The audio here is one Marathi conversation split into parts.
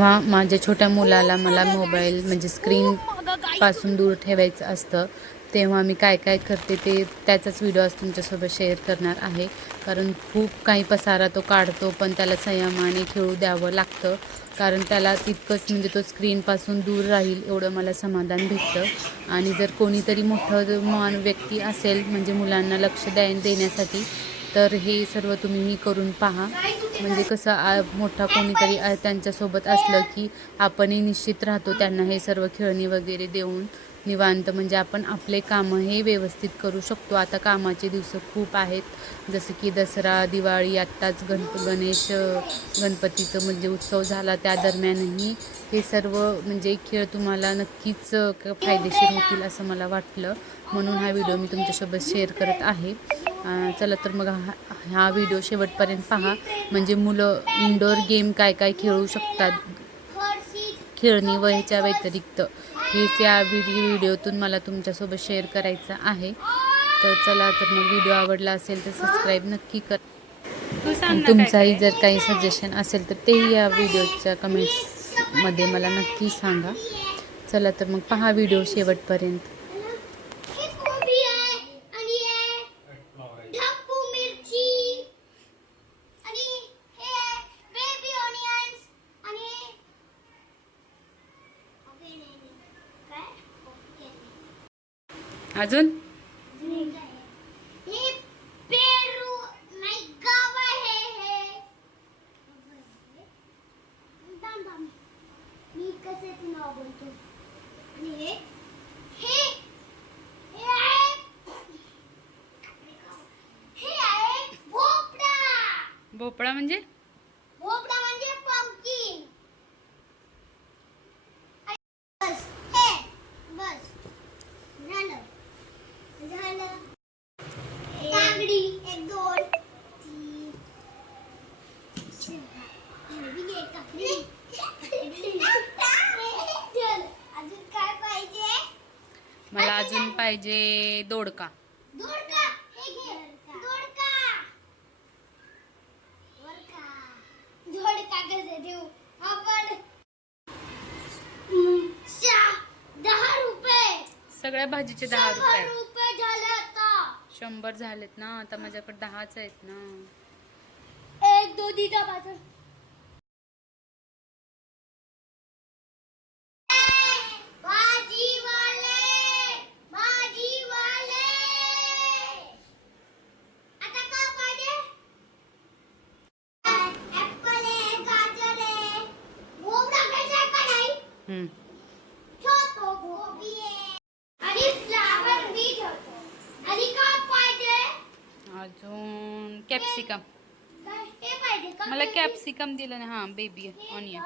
जेव्हा माझ्या छोट्या मुलाला मला मोबाईल म्हणजे स्क्रीनपासून दूर ठेवायचं असतं. तेव्हा मी काय काय करते ते त्याचाच व्हिडिओ आज तुमच्यासोबत शेअर करणार आहे. कारण खूप काही पसारा तो काढतो पण त्याला संयमाने खेळू द्यावं लागतं. कारण त्याला तितकंच म्हणजे तो स्क्रीनपासून दूर राहील एवढं मला समाधान भेटतं. आणि जर कोणीतरी मोठं मान व्यक्ती असेल म्हणजे मुलांना लक्ष द्या देण्यासाठी तर हे सर्व तुम्हीही करून पहा. म्हणजे कसं आ, मोठा कोणीतरी त्यांच्यासोबत असलं की आपणही निश्चित राहतो त्यांना हे सर्व खेळणी वगैरे देऊन निवांत. म्हणजे आपण आपले कामं हे व्यवस्थित करू शकतो. आता कामाचे दिवस खूप आहेत. जसं की दसरा दिवाळी आत्ताच गणप गणेश गणपतीचं म्हणजे उत्सव झाला. त्या दरम्यानही हे सर्व म्हणजे खेळ तुम्हाला नक्कीच फायदेशीर होतील असं मला वाटलं. म्हणून हा व्हिडिओ मी तुमच्यासोबत शेअर करत आहे. चला तर मग हा हा व्हिडिओ शेवटपर्यंत पहा. म्हणजे मुलं इंडोर गेम काय काय खेळू शकतात? खेळणी व ह्याच्या व्यतिरिक्त. हेच या व्हिडिओ व्हिडिओतून मला तुमच्यासोबत शेअर करायचं आहे. तर चला तर मग व्हिडिओ आवडला असेल तर सबस्क्राईब नक्की कर. तुमचाही जर काही सजेशन असेल तर तेही या व्हिडिओच्या कमेंट्समध्ये मला नक्की सांगा. चला तर मग पहा व्हिडिओ शेवटपर्यंत हे कोबी आहे आणि हे ढब्बू मिरची आणि हे बेबी ऑनियन्स आणि ओके नाही नाही. काय ओके अजून हे पेरू नाही गाव आहे हे थांब थांब मी कसं ते नाव बोलतो आणि हे हे हे आहे हे भोपळा. भोपळा म्हणजे? भोपळा म्हणजे पंपकिन बस हे बस झालं झालं काकडी एक दोन तीन चार हे बी एक काकडी चल, अजून काय पाहिजे मला अजून पाहिजे दोडका दोडका हे घे दोडका दोडका दोडका कसं देऊ आपण हम्म, चा- दहा रुपये. सगळ्या भाजीचे दहा रुपये. शंभर झालेत ना आता माझ्याकडे दहाच आहेत ना. एक दो कैप्सिकम मतलब कैप्सिकम दिल हाँ हाँ बेबी ऑनियन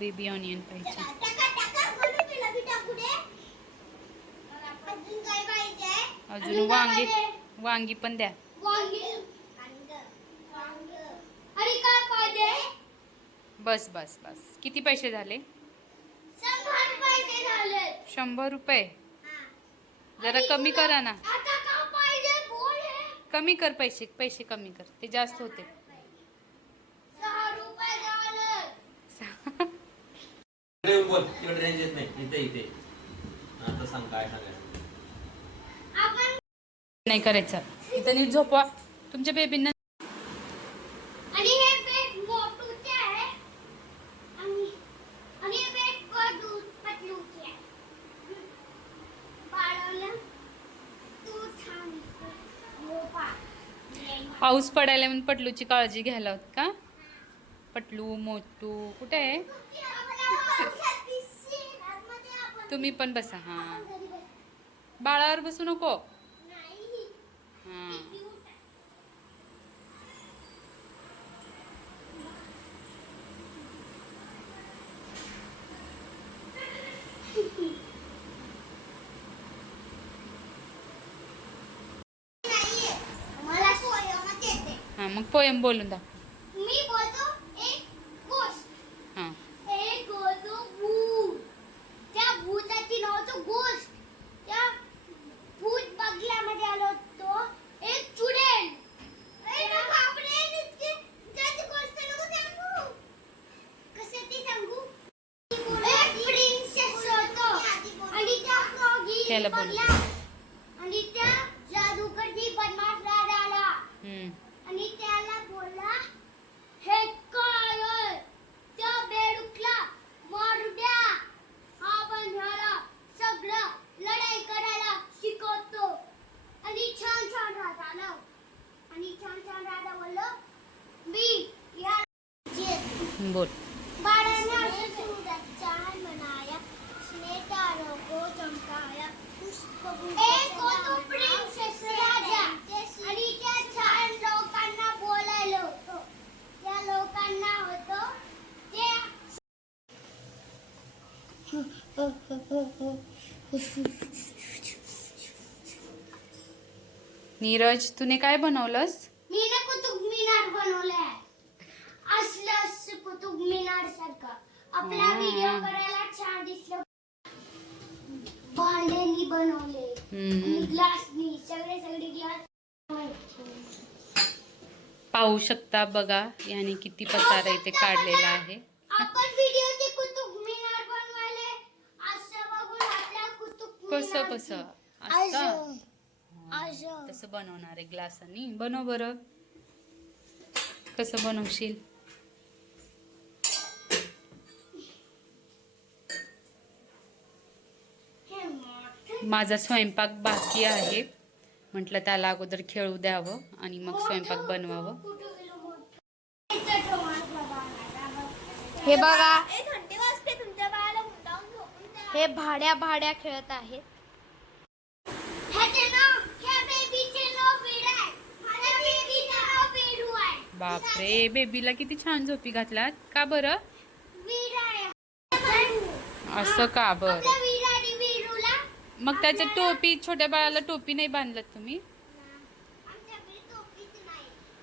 बेबी ऑनियन पाइजे अजून वांगी वांगी पण द्या. बस बस बस. किती पैसे झाले? शंभर रुपये. जरा कमी करा ना. कमी कर पैसे पैसे कमी कर. ते जास्त होते. बोल रेंज येत नाही इथे इथे आता सांग काय सांगायचं आपण नाही करायचं. इथं नीट झोपवा. तुमच्या बेबींना आणि हे बेट मोठूचे आहे आणि आणि हे बेट कडू पतलूचे आहे पाळवलं तू छान हो पा पाऊस पडायला म्हणून पटलूची काळजी घ्यायला होत का? पटलू मोटू कुठे आहे? तुम्ही पण बसा हा. बाळावर बसू नको. हा. मग पोयम बोलून दाखव. मी बोलतो एक गोष्ट. हां. एक बोलतो भू त्या भूताची नाव तो गोष्ट. त्या भूत बगल्यामध्ये आलो तो एक चुडेल. त्याला बोल. ते नीरज तुने काय बनवलंस? मी ना कुतुब मिनार बनवलंय. असलं आपला. व्हिडिओ करायला छान दिसलं. बनवले. आणि ग्लासनी सगळे सगळे ग्लास पाहू शकता बघा याने किती पसारा इथे काढलेला आहे. आपण व्हिडिओचे कुतुब मिनार बनवायले. असं बघून आपल्या कुतुब कसं कसं? असं असं? असं कसं बनवणार आहे ग्लासानी बनव बरं. कसं बनवशील? माझा स्वयंपाक बाकी आहे. म्हटलं त्याला अगोदर खेळू द्यावं आणि मग स्वयंपाक बनवावं. हे बघा. ए, थंडी वाजते तुमच्या बाळाला मुद्दाम झोपून द्या. हे भाड्या भाड्या खेळत आहेत. बापरे बेबीला किती छान झोपी घातलात. का बरं? असं का बरं? मग त्याच्या टोपी छोट्या बाळाला टोपी नाही बांधलात तुम्ही?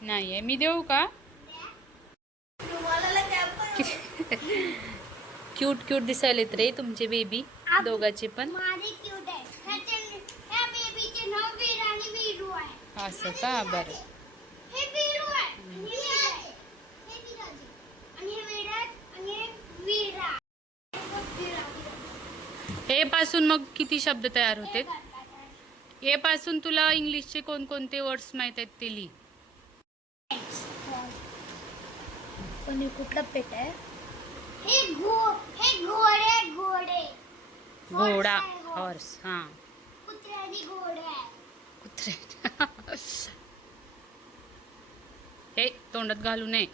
नाही नाही आहे. मी देऊ का? क्यूट क्यूट दिसायलेत रे तुमचे बेबी दोघाचे पण. असं का? बरं हे वीरू आहे आणि हे वीर आहे हे वीराजी आणि हे वीराज आणि हे वीरा वीरा, वीरा. हे पासून मग किती शब्द तयार होते. ए पासून तुला इंग्लिशचे कोणकोणते वर्ड्स माहीत आहेत ते लिही. पण हे कुठलं पेट आहे? हे घो हे घोडे घोडे. घोडा. हॉर्स हा. कुत्रे आणि घोडे कुत्रे हे तोंडात घालू नये.